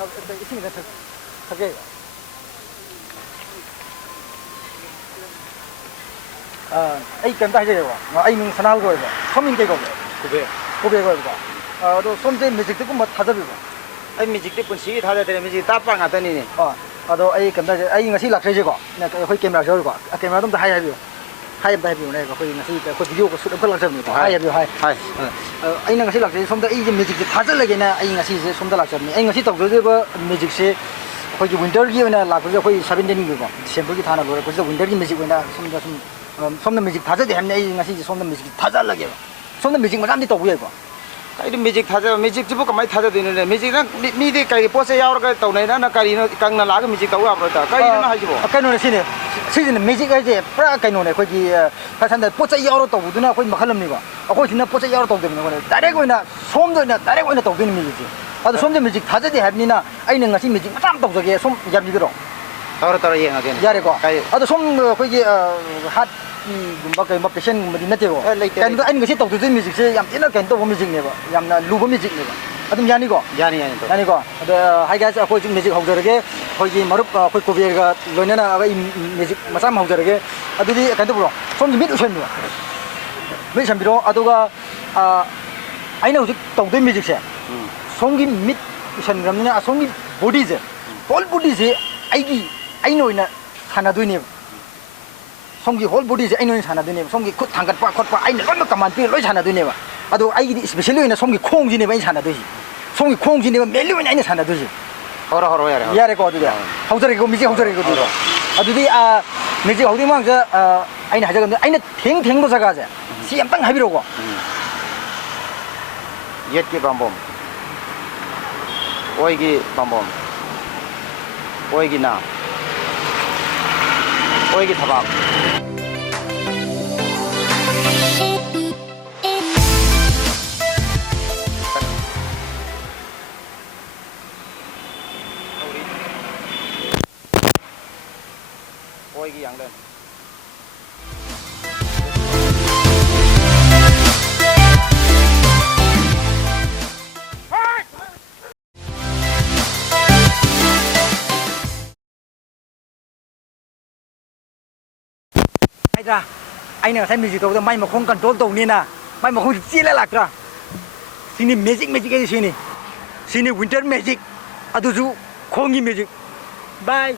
이승이 저게 ai cần tay gì vậy? Ai mình sao rồi vậy? Không mình cái gì? Cô bé gọi vậy. Rồi xong rồi mình chỉ cũng mất thắt rồi. ai music te punsi tha de music ta pa nga ta ni ni rồi ai cần tay gì? Ai ngay lạc gì vậy? Nè cái camera rồi vậy. Camera tụi hay vậy. Hay bay vậy này cái ngay cái video cái số lượng lạc gì hay vậy hay. Ai ngay lạc gì? Xong rồi ai music thắt rồi cái này ai ngay xong rồi lạc gì? Ai ngay tao cái music से कोई winter की ना लाख रुपये कोई 7 दिन की बात simple की थाना बोले कोई winter की म्यूजिक ना समझ म्यूजिक थाजा दे हमने ये ngasi समझ म्यूजिक थाजा लगे समझ म्यूजिक में नाम दी तो हुए को kai music tha de music jibu kamai tha de ni music na mi de kai po se yaw ga tau nei na kai no kang na la ga music tau abro ta kai na hai jibo kai no sine sine music ai je pra kai no ne khoi ki ka san de po se yaw ro tau du na khoi makhalam ni ba khoi sin na po se yaw ro tau de ni ko direct ko na som do na direct ko na tau de ni music 아도 somde music 다제디 합니나 아이는 같이 music 땀 똑똑해 솜 잡리더라 따로 이해하게 야래고 아도 솜 거기 핫 뭐가 뭐 패션 뭐 있는데고 근데 아이는 같이 똑똑해 music세 얌 옛날 겐도 music 네바 얌나 루버 music 네바 아도 야니고 야니고 아도 하이가스 거기 좀 music 하고저게 거기 머럽 거기 고비가 로네나 이 music 마삼 하고저게 아도디 겐도 불어 솜 밑 우선이야 밑 참비로 아도가 아이는 우직 똑똑해 music세 송기 밑 선감네 아 송기 보디제 홀 보디제 아이 노이나 하나도니 송기 홀 보디제 아이 노이나 하나도니 송기 콧 당갓 콧바 아이는 얼마 가만 피 로이 하나도니 봐 아도 아이 스페셜리나 송기 콩지네 봐 하나도지 송기 콩지네 봐 멜리오나 아이 하나도지 허러 야래 거 어디야 하우저리 거 미지 하우저리 거 두고 아두디 아 미지 어디 망서 아이는 하자 근데 아이는 탱탱도 사가자 시암 땅 합이로고 옛게 방법 오이기 방법 오이기 나 오이기 타박 오이기 양den ra anh nào thấy music đâu may mà không control tàu ni na may mà không chia lại lạc ra sini magic cái gì sini winter magic aduju khongi magic bye